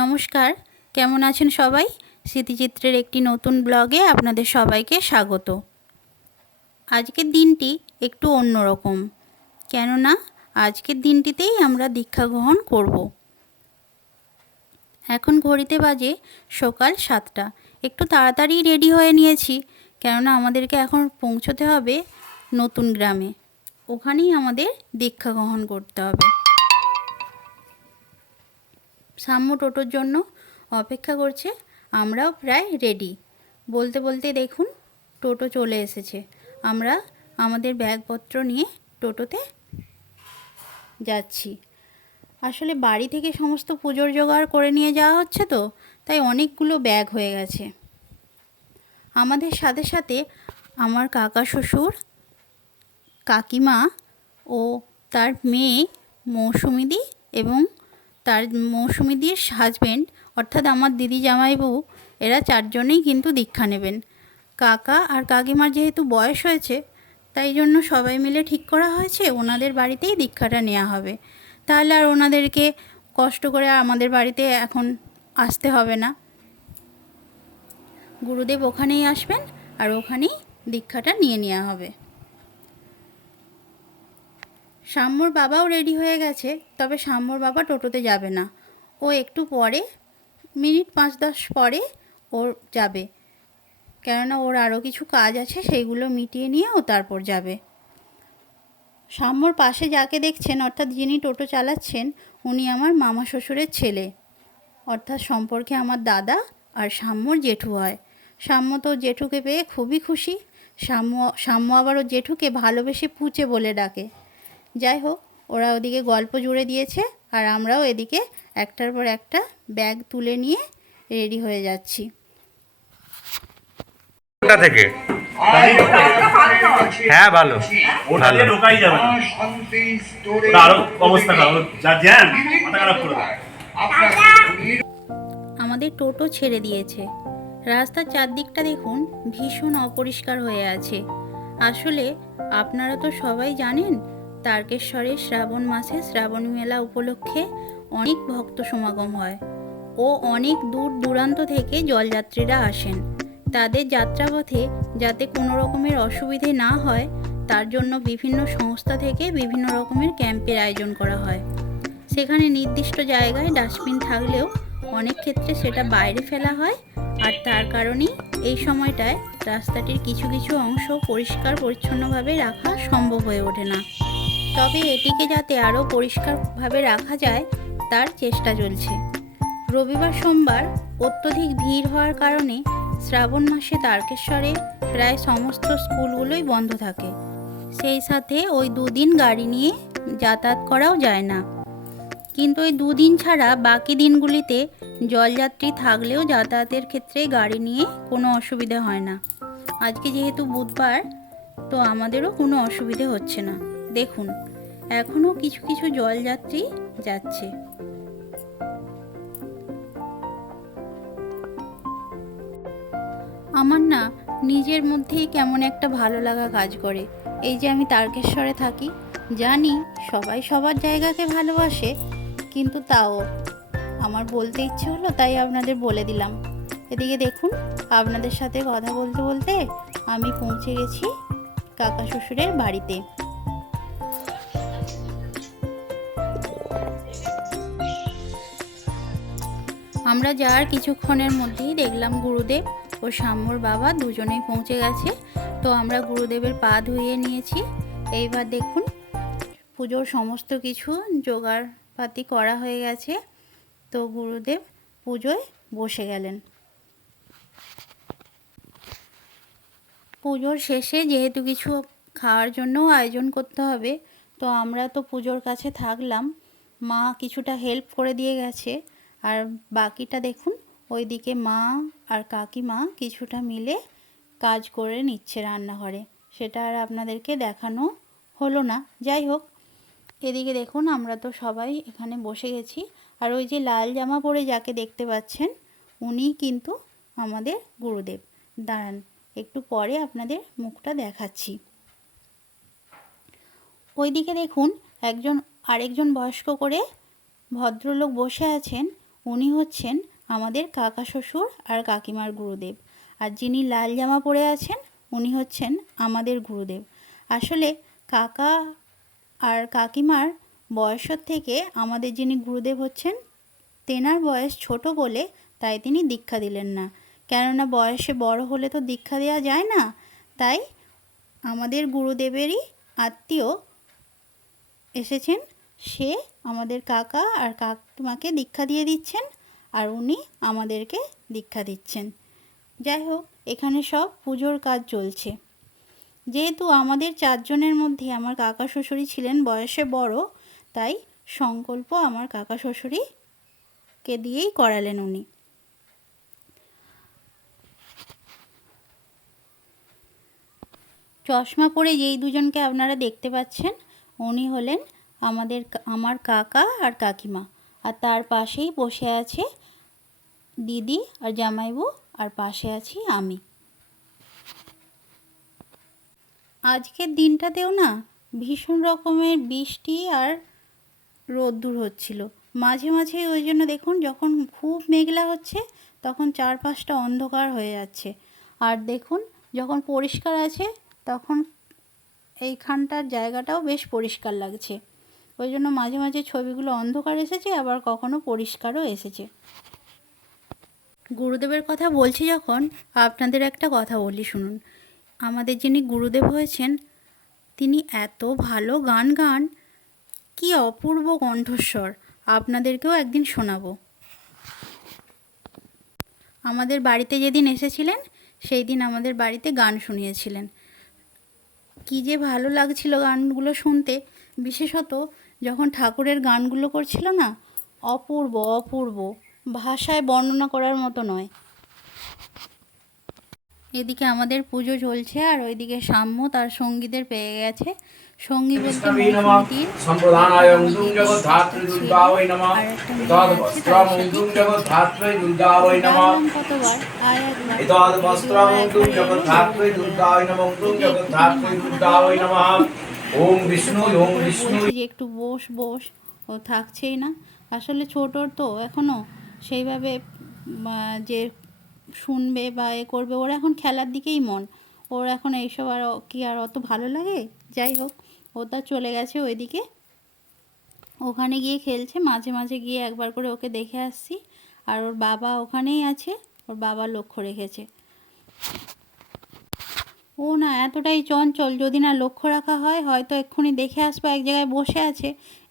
নমস্কার, কেমন আছেন সবাই? স্মৃতিচিত্রের একটি নতুন ব্লগে আপনাদের সবাইকে স্বাগত। আজকের দিনটি একটু অন্যরকম, কেননা আজকের দিনটিতেই আমরা দীক্ষা গ্রহণ করব। এখন ঘড়িতে বাজে সকাল 7টা। একটু তাড়াতাড়ি রেডি হয়ে নিয়েছি, কেননা আমাদেরকে এখন পৌঁছতে হবে নতুন গ্রামে। ওখানেই আমাদের দীক্ষা গ্রহণ করতে হবে। সাম্য টোটোর জন্য অপেক্ষা করছে, আমরাও প্রায় রেডি। বলতে বলতে দেখুন টোটো চলে এসেছে। আমরা আমাদের ব্যাগপত্র নিয়ে টোটোতে যাচ্ছি। আসলে বাড়ি থেকে সমস্ত পুজোর জোগাড় করে নিয়ে যাওয়া হচ্ছে, তো তাই অনেকগুলো ব্যাগ হয়ে গেছে। আমাদের সাথে সাথে আমার কাকা শ্বশুর, কাকিমা ও তার মেয়ে মৌসুমিদি এবং তার মৌসুমিদির হাজব্যান্ড অর্থাৎ আমার দিদি জামাইবাবু, এরা চারজনেই কিন্তু দীক্ষা নেবেন। কাকা আর কাকিমার যেহেতু বয়স হয়েছে, তাই জন্য সবাই মিলে ঠিক করা হয়েছে ওনাদের বাড়িতেই দীক্ষাটা নেওয়া হবে। তাহলে আর ওনাদেরকে কষ্ট করে আমাদের বাড়িতে এখন আসতে হবে না। গুরুদেব ওখানেই আসবেন আর ওখানেই দীক্ষাটা নিয়ে নেওয়া হবে। সাম্যর বাবাও রেডি হয়ে গেছে, তবে সাম্যর বাবা টোটোতে যাবে না। ও একটু পরে, মিনিট 5-10 পরে ওর যাবে, কেননা ওর আরও কিছু কাজ আছে, সেইগুলো মিটিয়ে নিয়ে ও তারপর যাবে। সাম্যর পাশে যাকে দেখছেন, অর্থাৎ যিনি টোটো চালাচ্ছেন, উনি আমার মামা শ্বশুরের ছেলে, অর্থাৎ সম্পর্কে আমার দাদা আর সাম্যর জেঠু হয়। সাম্য তো জেঠুকে পেয়ে খুবই খুশি। সাম্য আবার ওর জেঠুকে ভালোবেসে পুচে বলে ডাকে। যাই হোক, ওরা ওদিকে গল্প জুড়ে দিয়েছে আর আমরাও এদিকে একটার পর একটা ব্যাগ তুলে নিয়ে রেডি হয়ে যাচ্ছি। কোথা থেকে? হ্যাঁ, ভালো ওটা দিয়ে ঢোকাই যাবে না। ওটা আরো অবস্থা খারাপ, যা জ্যাম মাথা খারাপ করে দেয়। আমাদের টোটো ছেড়ে দিয়েছে। রাস্তার চারদিকটা দেখুন ভীষণ অপরিষ্কার হয়ে আছে। আসলে আপনারা তো সবাই জানেন, তারকেশ্বরে শ্রাবণ মাসে শ্রাবণী মেলা উপলক্ষে অনেক ভক্ত সমাগম হয় ও অনেক দূর দূরান্ত থেকে জলযাত্রীরা আসেন। তাদের যাত্রাপথে যাতে কোনো রকমের অসুবিধে না হয়, তার জন্য বিভিন্ন সংস্থা থেকে বিভিন্ন রকমের ক্যাম্পের আয়োজন করা হয়। সেখানে নির্দিষ্ট জায়গায় ডাস্টবিন থাকলেও অনেক ক্ষেত্রে সেটা বাইরে ফেলা হয়, আর তার কারণেই এই সময়টায় রাস্তাটির কিছু কিছু অংশ পরিষ্কার পরিচ্ছন্নভাবে রাখা সম্ভব হয়ে ওঠে না। তবে এটিকে যাতে আরও পরিষ্কারভাবে রাখা যায়, তার চেষ্টা চলছে। রবিবার সোমবার অত্যধিক ভিড় হওয়ার কারণে শ্রাবণ মাসে তারকেশ্বরে প্রায় সমস্ত স্কুলগুলোই বন্ধ থাকে। সেই সাথে ওই দুদিন গাড়ি নিয়ে যাতায়াত করাও যায় না। কিন্তু ওই দুদিন ছাড়া বাকি দিনগুলিতে জলযাত্রী থাকলেও যাতায়াতের ক্ষেত্রে গাড়ি নিয়ে কোনো অসুবিধে হয় না। আজকে যেহেতু বুধবার, তো আমাদেরও কোনো অসুবিধে হচ্ছে না। দেখুন এখনও কিছু কিছু জলযাত্রী যাচ্ছে। আমার না নিজের মধ্যেই কেমন একটা ভালো লাগা কাজ করে। এই যে আমি তারকেশ্বরে থাকি, জানি সবাই সবার জায়গাকে ভালোবাসে, কিন্তু তাও আমার বলতে ইচ্ছে হলো, তাই আপনাদের বলে দিলাম। এদিকে দেখুন, আপনাদের সাথে কথা বলতে বলতে আমি পৌঁছে গেছি কাকা শ্বশুরের বাড়িতে। আমরা যাওয়ার কিছুক্ষণের মধ্যেই দেখলাম গুরুদেব ও সাম্যর বাবা দুজনেই পৌঁছে গেছে। তো আমরা গুরুদেবের পা ধুইয়ে নিয়েছি। এইবার দেখুন পুজোর সমস্ত কিছু জোগাড়পাতি করা হয়ে গেছে। তো গুরুদেব পুজোয় বসে গেলেন। পুজোর শেষে যেহেতু কিছু খাওয়ার জন্য আয়োজন করতে হবে, তো আমরা তো পুজোর কাছে থাকলাম। মা কিছুটা হেল্প করে দিয়ে গেছে, আর বাকিটা দেখুন ওইদিকে মা আর কাকিমা কিছুটা মিলে কাজ করে নিচ্ছে রান্নাঘরে। সেটা আর আপনাদেরকে দেখানো হলো না। যাই হোক, এদিকে দেখুন আমরা তো সবাই এখানে বসে গেছি। আর ওই যে লাল জামা পরে যাকে দেখতে পাচ্ছেন, উনিই কিন্তু আমাদের গুরুদেব। দাঁড়ান, একটু পরে আপনাদের মুখটা দেখাচ্ছি। ওইদিকে দেখুন আরেকজন বয়স্ক করে ভদ্রলোক বসে আছেন। উনি হচ্ছেন আমাদের কাকা শ্বশুর আর কাকিমার গুরুদেব। আর যিনি লাল জামা পরে আছেন উনি হচ্ছেন আমাদের গুরুদেব। আসলে কাকা আর কাকিমার বয়সের থেকে আমাদের যিনি গুরুদেব হচ্ছেন তেনার বয়স ছোট বলে তাই তিনি দীক্ষা দিলেন না। কেননা বয়সে বড় হলে তো দীক্ষা দেওয়া যায় না। তাই আমাদের গুরুদেবেরই আত্মীয় এসেছেন, সে আমাদের কাকা আর কাকিমাকে দীক্ষা দিয়ে দিচ্ছেন আর উনি আমাদেরকে দীক্ষা দিচ্ছেন। যাই হোক, এখানে সব পুজোর কাজ চলছে। যেহেতু আমাদের 4 জনের মধ্যে আমার কাকা শ্বশুরই ছিলেন বয়সে বড়, তাই সংকল্প আমার কাকা শ্বশুরকে দিয়েই করালেন উনি। চশমা পরে যেই দুজনকে আপনারা দেখতে পাচ্ছেন উনি হলেন আমার কাকা আর কাকিমা। আর তার পাশেই বসে আছে দিদি আর জামাইবু, আর পাশে আছি আমি। আজকের দিনটাতেও না ভীষণ রকমের বৃষ্টি আর রোদ্দুর হচ্ছিল মাঝে মাঝে। ওই জন্য দেখুন, যখন খুব মেঘলা হচ্ছে তখন চারপাশটা অন্ধকার হয়ে যাচ্ছে। আর দেখুন, যখন পরিষ্কার আছে তখন এইখানটার জায়গাটাও বেশ পরিষ্কার লাগছে। ওই জন্য মাঝে মাঝে ছবিগুলো অন্ধকার এসেছে, আবার কখনো পরিষ্কারও এসেছে। গুরুদেবের কথা বলছি যখন, আপনাদের একটা কথা বলি শুনুন। আমাদের যিনি গুরুদেব হয়েছেন তিনি এত ভালো গান গান, কি অপূর্ব কণ্ঠস্বর, আপনাদেরকেও একদিন শোনাবো। আমাদের বাড়িতে যেদিন এসেছিলেন সেই দিন আমাদের বাড়িতে গান শুনিয়েছিলেন। কি যে ভালো লাগছিল গানগুলো শুনতে, বিশেষত যখন ঠাকুরের গানগুলো করছিল না, অপূর্ব অপূর্ব, ভাষায় বর্ণনা করার মতো নয়। এদিকে আমাদের পুজো চলছে আর ওইদিকে সাম্য তার সঙ্গীদের পেয়ে গেছে। সঙ্গী বলতে মৌসুমীদির কতবার একটু বস বস, ও থাকছেই না। আসলে ছোটোর তো এখনো সেইভাবে যে শুনবে বা এ করবে, ওর এখন খেলার দিকেই মন। ওর এখন এইসব আর কি আর অত ভালো লাগে। যাই হোক, ও তা চলে গেছে ওইদিকে, ওখানে গিয়ে খেলছে। মাঝে মাঝে গিয়ে একবার করে ওকে দেখে আসছি। আর ওর বাবা ওখানেই আছে, ওর বাবা লক্ষ্য রেখেছে। ও না এতটাই চঞ্চল, যদি না লক্ষ্য রাখা হয় হয়তো এক্ষুনি দেখে আসবো এক জায়গায় বসে আছে,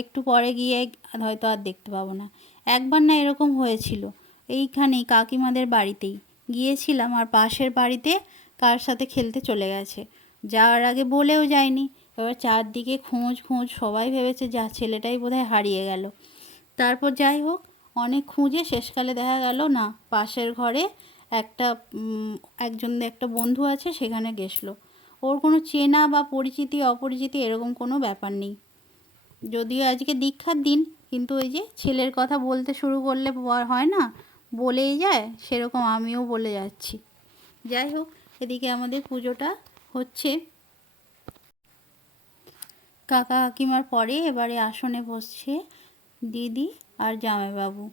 একটু পরে গিয়ে হয়তো আর দেখতে পাবো না। একবার না এরকম হয়েছিল, এইখানেই কাকিমাদের বাড়িতেই গিয়েছিলাম আর পাশের বাড়িতে কার সাথে খেলতে চলে গেছে। যাওয়ার আগে বলেও যায়নি। এবার চারদিকে খোঁজ খোঁজ, সবাই ভেবেছে যা ছেলেটাই বোধহয় হারিয়ে গেল। তারপর যাই হোক, অনেক খুঁজে শেষকালে দেখা গেল না, পাশের ঘরে একটা বন্ধু আছে, সেখানে গেছিলো। ওর কোনো চেনা বা পরিচিতি অপরিচিতি এরকম কোনো ব্যাপার নেই। যদিও আজকে দীক্ষার দিন, কিন্তু ওই যে ছেলের কথা বলতে শুরু করলে হয় না, বলেই যায়, সেরকম আমিও বলে যাচ্ছি। যাই হোক, এদিকে আমাদের পুজোটা হচ্ছে। কাকা কাকিমার পরে এবারে আসনে বসছে দিদি আর জামাইবাবু।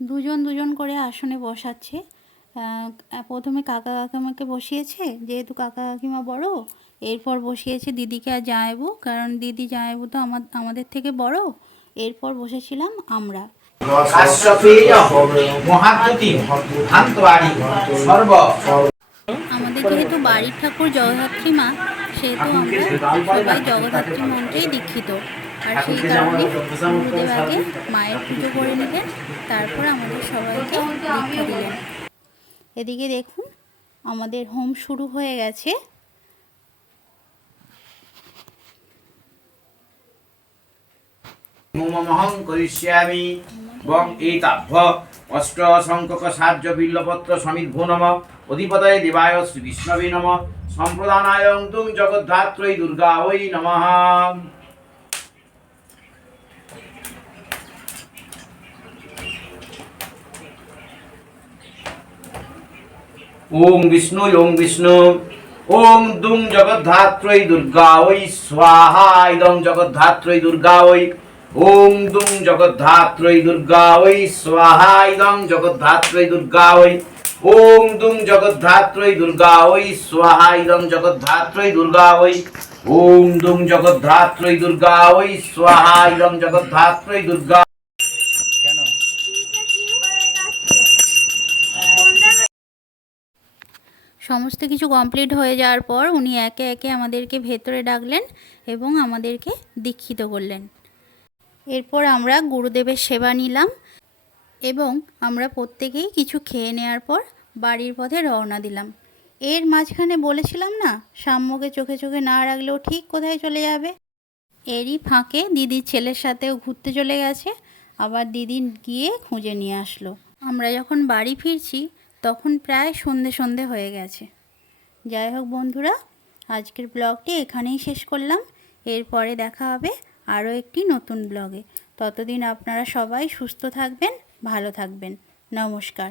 দুজন দুজন করে আসনে বসাচ্ছে। প্রথমে কাকা কাকিমাকে বসিয়েছে, যেহেতু কাকা কাকিমা বড়। এরপর বসিয়েছে দিদিকে আর জামাইবু, কারণ দিদি জামাইবু তো আমাদের থেকে বড়। এরপর বসেছিলাম আমরা। আমাদের যেহেতু বাড়ির ঠাকুর জগদ্ধাত্রী মা, সেহেতু আমরা সবাই জগদ্ধাত্রী মন্ত্রেই দীক্ষিত। আর সেই কারণে গুরুদেব আগে মায়ের পুজো করে নিলেন, তারপর আমাদের সবাইকে দীক্ষা দিলেন। এদিকে দেখুন, আমাদের হোম শুরু হয়ে গেছে। মহং করিষ্যামি বং এতাভ্য অষ্ট সংখ্যক সাহায্য বিল্লপত্র সমিদ্ভো নমঃ অধিপতয়ে দেবায় শ্রী বিষ্ণবে নমঃ সম্প্রদানায় তুং জগদ্ধাত্রী দুর্গা ওই নমঃ। ওম বিষ্ণু ওম বিষ্ণু ওম দুং জগদ্ধাত্রী দুর্গা ওই স্বাহা ইদং জগদ্ধাত্রী দুর্গা ওই ওম দুং জগদ্ধাত্রৈ দুর্গা ওই স্বাহা ইদং জগদ্ধাত্রৈ দুর্গা ওই ওম দুং জগদ্ধাত্রৈ দুর্গা ওই স্বাহা ইদং জগদ্ধাত্রৈ দুর্গা ওই ওম দুং জগদ্ধাত্রৈ দুর্গা ওই স্বাহা ইদং জগদ্ধাত্রৈ দুর্গা। সমস্ত কিছু কমপ্লিট হয়ে যাওয়ার পর উনি একে একে আমাদেরকে ভেতরে ডাকলেন এবং আমাদেরকে দীক্ষিত করলেন। এরপর আমরা গুরুদেবের সেবা নিলাম এবং আমরা প্রত্যেকেই কিছু খেয়ে নেওয়ার পর বাড়ির পথে রওনা দিলাম। এর মাঝখানে বলেছিলাম না, সাম্যকে চোখে চোখে না রাখলেও ঠিক কোথায় চলে যাবে। এরই ফাঁকে দিদির ছেলের সাথেও ঘুরতে চলে গেছে, আবার দিদি গিয়ে খুঁজে নিয়ে আসলো। আমরা যখন বাড়ি ফিরছি তখন প্রায় সন্ধে সন্ধে হয়ে গেছে। যাই হোক বন্ধুরা, আজকের ব্লগটি এখানেই শেষ করলাম। এরপরে দেখা হবে আরও একটি নতুন ব্লগে। ততদিন আপনারা সবাই সুস্থ থাকবেন, ভালো থাকবেন। নমস্কার।